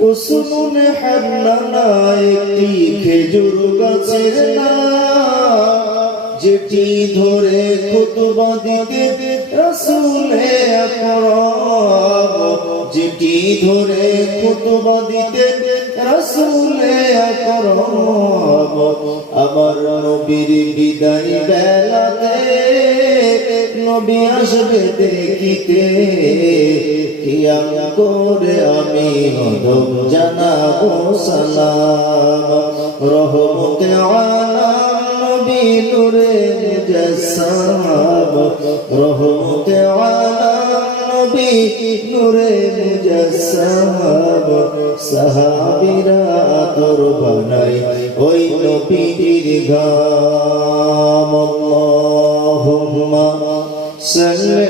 উসনুন হান্নানা একটি খেজুর গাছের নাম, যেটি ধরে খুতবা দিতে রাসূলে আকরাম, যেটি ধরে খুতবা দিতে রাসূলে আকরাম। আমার নবীর বিদায় বেলাতে নবী আসবে দেখিতে, কিয়াম করে আমি অদব জানাবো সালাম। রহমতে আলাম নবী নূরে মুজাসসাম, রহমতে আলাম নবী নূরে মুজাসসাম। সাহাবীরা আতর বানায় ওই নবীর ঘাম। আল্লাহুম্মা সাল্লি